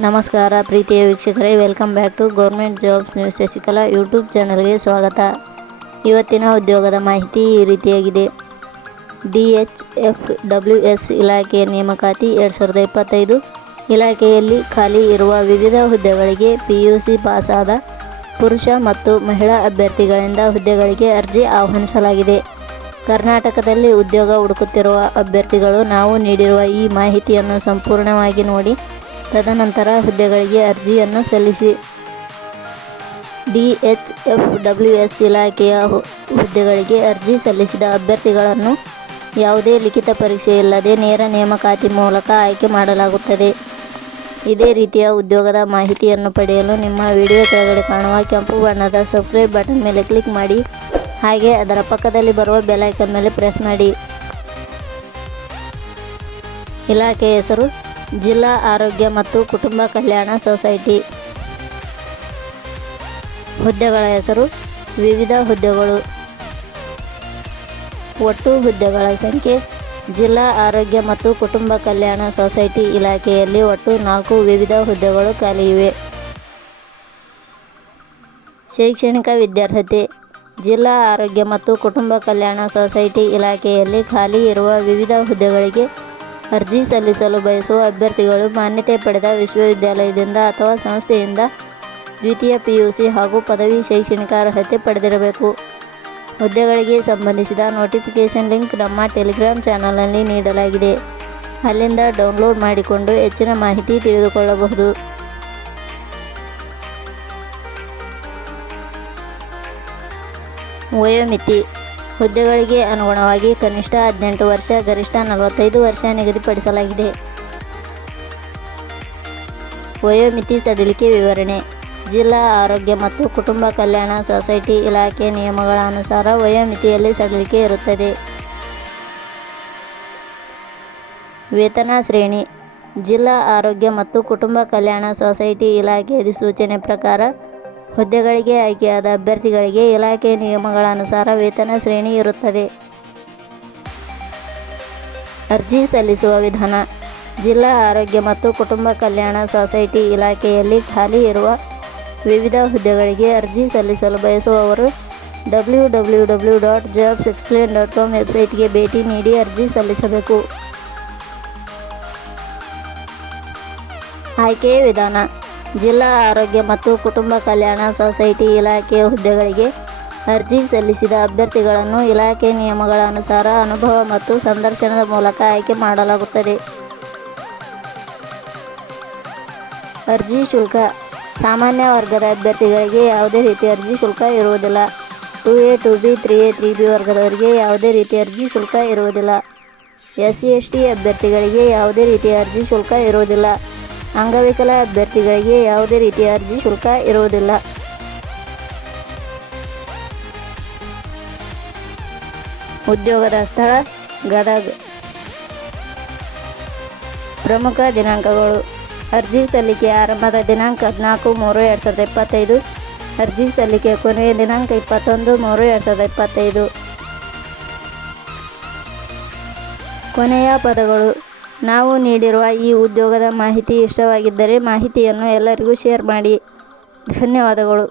ನಮಸ್ಕಾರ ಪ್ರೀತಿಯ ವೀಕ್ಷಕರೇ, welcome back to government jobs news Shashikala YouTube ಚಾನಲ್ಗೆ ಸ್ವಾಗತ. ಇವತ್ತಿನ ಉದ್ಯೋಗದ ಮಾಹಿತಿ ಈ ರೀತಿಯಾಗಿದೆ. DHFWS ಇಲಾಖೆಯ ನೇಮಕಾತಿ 2025. ಇಲಾಖೆಯಲ್ಲಿ ಖಾಲಿ ಇರುವ ವಿವಿಧ ಹುದ್ದೆಗಳಿಗೆ PUC ಪಾಸಾದ ಪುರುಷ ಮತ್ತು ಮಹಿಳಾ ಅಭ್ಯರ್ಥಿಗಳಿಂದ ಹುದ್ದೆಗಳಿಗೆ ಅರ್ಜಿ ಆಹ್ವಾನಿಸಲಾಗಿದೆ. ಕರ್ನಾಟಕದಲ್ಲಿ ಉದ್ಯೋಗ ಹುಡುಕುತ್ತಿರುವ ಅಭ್ಯರ್ಥಿಗಳು ನಾವು ನೀಡಿರುವ ಈ ಮಾಹಿತಿಯನ್ನು ಸಂಪೂರ್ಣವಾಗಿ ನೋಡಿ ತದನಂತರ ಹುದ್ದೆಗಳಿಗೆ ಅರ್ಜಿಯನ್ನು ಸಲ್ಲಿಸಿ. DHFWS ಇಲಾಖೆಯ ಹುದ್ದೆಗಳಿಗೆ ಅರ್ಜಿ ಸಲ್ಲಿಸಿದ ಅಭ್ಯರ್ಥಿಗಳನ್ನು ಯಾವುದೇ ಲಿಖಿತ ಪರೀಕ್ಷೆ ಇಲ್ಲದೆ ನೇರ ನೇಮಕಾತಿ ಮೂಲಕ ಆಯ್ಕೆ ಮಾಡಲಾಗುತ್ತದೆ. ಇದೇ ರೀತಿಯ ಉದ್ಯೋಗದ ಮಾಹಿತಿಯನ್ನು ಪಡೆಯಲು ನಿಮ್ಮ ವಿಡಿಯೋ ಕೆಳಗಡೆ ಕಾಣುವ ಕೆಂಪು ಬಣ್ಣದ ಸಬ್ಸ್ಕ್ರೈಬ್ ಬಟನ್ ಮೇಲೆ ಕ್ಲಿಕ್ ಮಾಡಿ, ಹಾಗೆ ಅದರ ಪಕ್ಕದಲ್ಲಿ ಬರುವ ಬೆಲ್ ಐಕಾನ್ ಮೇಲೆ ಪ್ರೆಸ್ ಮಾಡಿ. ಇಲಾಖೆಯ ಹೆಸರು ಜಿಲ್ಲಾ ಆರೋಗ್ಯ ಮತ್ತು ಕುಟುಂಬ ಕಲ್ಯಾಣ ಸೊಸೈಟಿ. ಹುದ್ದೆಗಳ ಹೆಸರು ವಿವಿಧ ಹುದ್ದೆಗಳು. ಒಟ್ಟು ಹುದ್ದೆಗಳ ಸಂಖ್ಯೆ ಜಿಲ್ಲಾ ಆರೋಗ್ಯ ಮತ್ತು ಕುಟುಂಬ ಕಲ್ಯಾಣ ಸೊಸೈಟಿ ಇಲಾಖೆಯಲ್ಲಿ ಒಟ್ಟು 4 ವಿವಿಧ ಹುದ್ದೆಗಳು ಖಾಲಿ ಇವೆ. ಶೈಕ್ಷಣಿಕ ವಿದ್ಯಾರ್ಹತೆ. ಜಿಲ್ಲಾ ಆರೋಗ್ಯ ಮತ್ತು ಕುಟುಂಬ ಕಲ್ಯಾಣ ಸೊಸೈಟಿ ಇಲಾಖೆಯಲ್ಲಿ ಖಾಲಿ ಇರುವ ವಿವಿಧ ಹುದ್ದೆಗಳಿಗೆ ಅರ್ಜಿ ಸಲ್ಲಿಸಲು ಬಯಸುವ ಅಭ್ಯರ್ಥಿಗಳು ಮಾನ್ಯತೆ ಪಡೆದ ವಿಶ್ವವಿದ್ಯಾಲಯದಿಂದ ಅಥವಾ ಸಂಸ್ಥೆಯಿಂದ ದ್ವಿತೀಯ PUC ಹಾಗೂ ಪದವಿ ಶೈಕ್ಷಣಿಕ ಅರ್ಹತೆ ಪಡೆದಿರಬೇಕು. ಹುದ್ದೆಗಳಿಗೆ ಸಂಬಂಧಿಸಿದ ನೋಟಿಫಿಕೇಷನ್ ಲಿಂಕ್ ನಮ್ಮ ಟೆಲಿಗ್ರಾಮ್ ಚಾನಲ್ನಲ್ಲಿ ನೀಡಲಾಗಿದೆ. ಅಲ್ಲಿಂದ ಡೌನ್ಲೋಡ್ ಮಾಡಿಕೊಂಡು ಹೆಚ್ಚಿನ ಮಾಹಿತಿ ತಿಳಿದುಕೊಳ್ಳಬಹುದು. ವಯೋಮಿತಿ. ಹುದ್ದೆಗಳಿಗೆ ಅನುಗುಣವಾಗಿ ಕನಿಷ್ಠ 18 ವರ್ಷ, ಗರಿಷ್ಠ 45 ವರ್ಷ ನಿಗದಿಪಡಿಸಲಾಗಿದೆ. ವಯೋಮಿತಿ ಸಡಿಲಿಕೆ ವಿವರಣೆ. ಜಿಲ್ಲಾ ಆರೋಗ್ಯ ಮತ್ತು ಕುಟುಂಬ ಕಲ್ಯಾಣ ಸೊಸೈಟಿ ಇಲಾಖೆ ನಿಯಮಗಳ ಅನುಸಾರ ವಯೋಮಿತಿಯಲ್ಲಿ ಸಡಿಲಿಕೆ ಇರುತ್ತದೆ. ವೇತನ ಶ್ರೇಣಿ. ಜಿಲ್ಲಾ ಆರೋಗ್ಯ ಮತ್ತು ಕುಟುಂಬ ಕಲ್ಯಾಣ ಸೊಸೈಟಿ ಇಲಾಖೆ ಅಧಿಸೂಚನೆ ಪ್ರಕಾರ ಹುದ್ದೆಗಳಿಗೆ ಆಯ್ಕೆಯಾದ ಅಭ್ಯರ್ಥಿಗಳಿಗೆ ಇಲಾಖೆ ನಿಯಮಗಳ ಅನುಸಾರ ವೇತನ ಶ್ರೇಣಿ ಇರುತ್ತದೆ. ಅರ್ಜಿ ಸಲ್ಲಿಸುವ ವಿಧಾನ. ಜಿಲ್ಲಾ ಆರೋಗ್ಯ ಮತ್ತು ಕುಟುಂಬ ಕಲ್ಯಾಣ ಸೊಸೈಟಿ ಇಲಾಖೆಯಲ್ಲಿ ಖಾಲಿ ಇರುವ ವಿವಿಧ ಹುದ್ದೆಗಳಿಗೆ ಅರ್ಜಿ ಸಲ್ಲಿಸಲು ಬಯಸುವವರು www.jobsexplain.com ವೆಬ್ಸೈಟ್ಗೆ ಭೇಟಿ ನೀಡಿ ಅರ್ಜಿ ಸಲ್ಲಿಸಬೇಕು. ಆಯ್ಕೆಯ ವಿಧಾನ. ಜಿಲ್ಲಾ ಆರೋಗ್ಯ ಮತ್ತು ಕುಟುಂಬ ಕಲ್ಯಾಣ ಸೊಸೈಟಿ ಇಲಾಖೆಯ ಹುದ್ದೆಗಳಿಗೆ ಅರ್ಜಿ ಸಲ್ಲಿಸಿದ ಅಭ್ಯರ್ಥಿಗಳನ್ನು ಇಲಾಖೆ ನಿಯಮಗಳ ಅನುಸಾರ ಅನುಭವ ಮತ್ತು ಸಂದರ್ಶನದ ಮೂಲಕ ಆಯ್ಕೆ ಮಾಡಲಾಗುತ್ತದೆ. ಅರ್ಜಿ ಶುಲ್ಕ. ಸಾಮಾನ್ಯ ವರ್ಗದ ಅಭ್ಯರ್ಥಿಗಳಿಗೆ ಯಾವುದೇ ರೀತಿಯ ಅರ್ಜಿ ಶುಲ್ಕ ಇರುವುದಿಲ್ಲ. 2A, 2B, 3A, 3B ವರ್ಗದವರಿಗೆ ಯಾವುದೇ ರೀತಿಯ ಅರ್ಜಿ ಶುಲ್ಕ ಇರುವುದಿಲ್ಲ. SC/ST ಅಭ್ಯರ್ಥಿಗಳಿಗೆ ಯಾವುದೇ ರೀತಿಯ ಅರ್ಜಿ ಶುಲ್ಕ ಇರುವುದಿಲ್ಲ. ಅಂಗವಿಕಲ ಅಭ್ಯರ್ಥಿಗಳಿಗೆ ಯಾವುದೇ ರೀತಿಯ ಅರ್ಜಿ ಶುಲ್ಕ ಇರುವುದಿಲ್ಲ. ಉದ್ಯೋಗದ ಸ್ಥಳ ಗದಗ. ಪ್ರಮುಖ ದಿನಾಂಕಗಳು. ಅರ್ಜಿ ಸಲ್ಲಿಕೆ ಆರಂಭದ ದಿನಾಂಕ 14/3/2025. ಅರ್ಜಿ ಸಲ್ಲಿಕೆ ಕೊನೆಯ ದಿನಾಂಕ 21/3/2025. ಕೊನೆಯ ಪದಗಳು. ನಾವು ನೀಡಿರುವ ಈ ಉದ್ಯೋಗದ ಮಾಹಿತಿ ಇಷ್ಟವಾಗಿದ್ದರೆ ಮಾಹಿತಿಯನ್ನು ಎಲ್ಲರಿಗೂ ಶೇರ್ ಮಾಡಿ. ಧನ್ಯವಾದಗಳು.